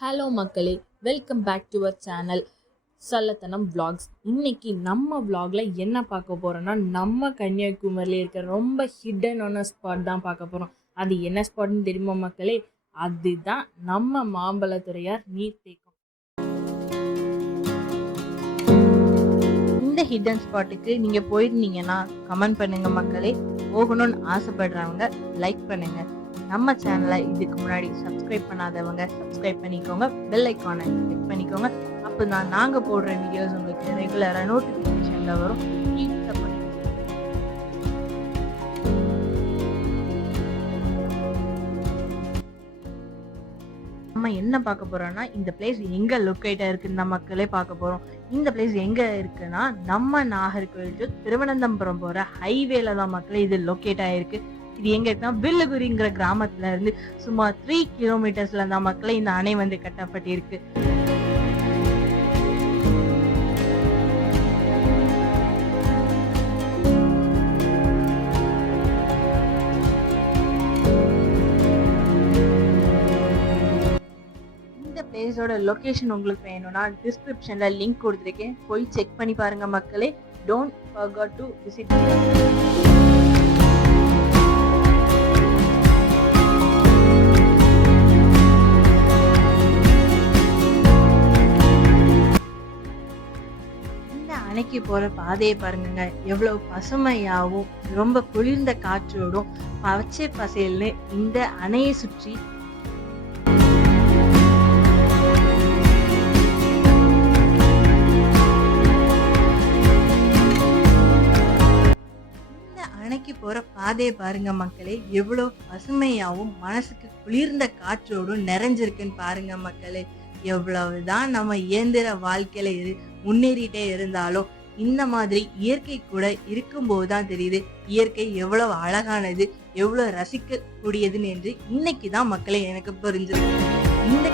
Hello மக்களே, welcome back to our channel Sallathanam vlogs. இன்னைக்கு நம்ம vlogல என்ன பார்க்க போறோம்னா, நம்ம கன்னியாகுமரியில் இருக்கிற ரொம்ப ஹிடனான ஸ்பாட் தான் பார்க்க போகிறோம். அது என்ன ஸ்பாட்னு தெரியுமா மக்களே? அதுதான் நம்ம மாம்பழத்துறையார் நீர்த்தேக்கம். இந்த ஹிடன் ஸ்பாட்டுக்கு நீங்க போயிருந்தீங்கன்னா கமெண்ட் பண்ணுங்க மக்களே. போகணும்னு ஆசைப்படுறவங்க லைக் பண்ணுங்க. நம்ம சேனலை இதுக்கு முன்னாடி சப்ஸ்கிரைப் பண்ணாதவங்க சப்ஸ்கிரைப் பண்ணிக்கோங்க. பெல் ஐக்கானை கிளிக் பண்ணிக்கோங்க. அப்போதான் நாங்கள் போடுற வீடியோஸ் உங்களுக்கு ரெகுலராக நோட்டிஃபிகேஷனில் வரும். நம்ம என்ன பார்க்க போறோம்னா, இந்த பிளேஸ் எங்க லொக்கேட்டா இருக்குன்னு நம்ம மக்களே பார்க்க போறோம். இந்த பிளேஸ் எங்க இருக்குன்னா, நம்ம நாகர்கோவில் டு திருவனந்தபுரம் போற ஹைவேல தான் மக்களே இது லொக்கேட் ஆயிருக்கு. இது எங்க இருக்குன்னா, வில்லுகுரிங்கிற கிராமத்துல இருந்து சுமார் 3 கிலோமீட்டர்ஸ்ல தான் மக்களே இந்த அணை வந்து கட்டப்பட்டிருக்கு. பிளேஸோட லொகேஷன் உங்களுக்கு வேணும்னா டிஸ்கிரிப்ஷன்ல லிங்க் கொடுத்துருக்கேன், போய் செக் பண்ணி பாருங்க மக்களே. Don't forget to visit. இந்த அணைக்கு போற பாதையை பாருங்க, எவ்வளவு பசுமையாவும் ரொம்ப குளிர்ந்த காற்றோடும் பச்சை பசேல்னு இந்த அணையை சுற்றி அணைக்கு போற பாதையை பாருங்க மக்களே, எவ்வளவு பசுமையாவும் மனசுக்கு குளிர்ந்த காற்றோடும் நிறைஞ்சிருக்குன்னு பாருங்க மக்களே. எவ்வளவுதான் நம்ம இயந்திர வாழ்க்கையில முன்னேறிட்டே இருந்தாலும் இந்த மாதிரி இயற்கை கூட இருக்கும்போதுதான் தெரியுது இயற்கை எவ்வளவு அழகானது, எவ்வளவு ரசிக்க கூடியதுன்னு என்று இன்னைக்குதான் மக்களே எனக்கு புரிஞ்சிருக்கு. இந்த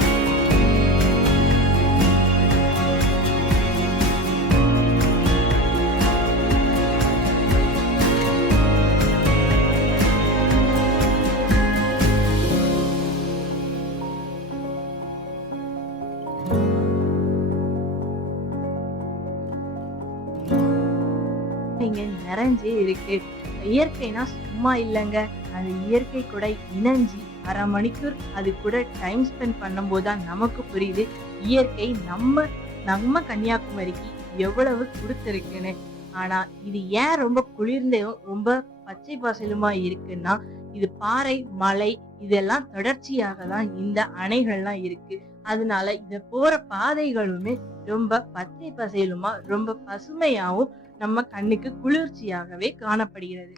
நிறைஞ்சே இருக்கு. இயற்கைனா சும்மா இல்லைங்க, அந்த இயற்கை கூட இணைஞ்சி அரை மணிக்கூர் அது கூட டைம் ஸ்பெண்ட் பண்ணும் போதுதான் நமக்கு புரியுது இயற்கை நம்ம கன்னியாகுமரிக்கு எவ்வளவு கொடுத்துருக்குன்னு. ஆனா இது ஏன் ரொம்ப குளிர்ந்தையும் ரொம்ப பச்சை பசலுமா இருக்குன்னா, இது பாறை மலை இதெல்லாம் தொடர்ச்சியாக தான் இந்த அணைகள்லாம் இருக்கு. அதனால இத போற பாதைகளுமே ரொம்ப பச்சை பசேலுமா ரொம்ப பசுமையாவும் நம்ம கண்ணுக்கு குளிர்ச்சியாகவே காணப்படுகிறது.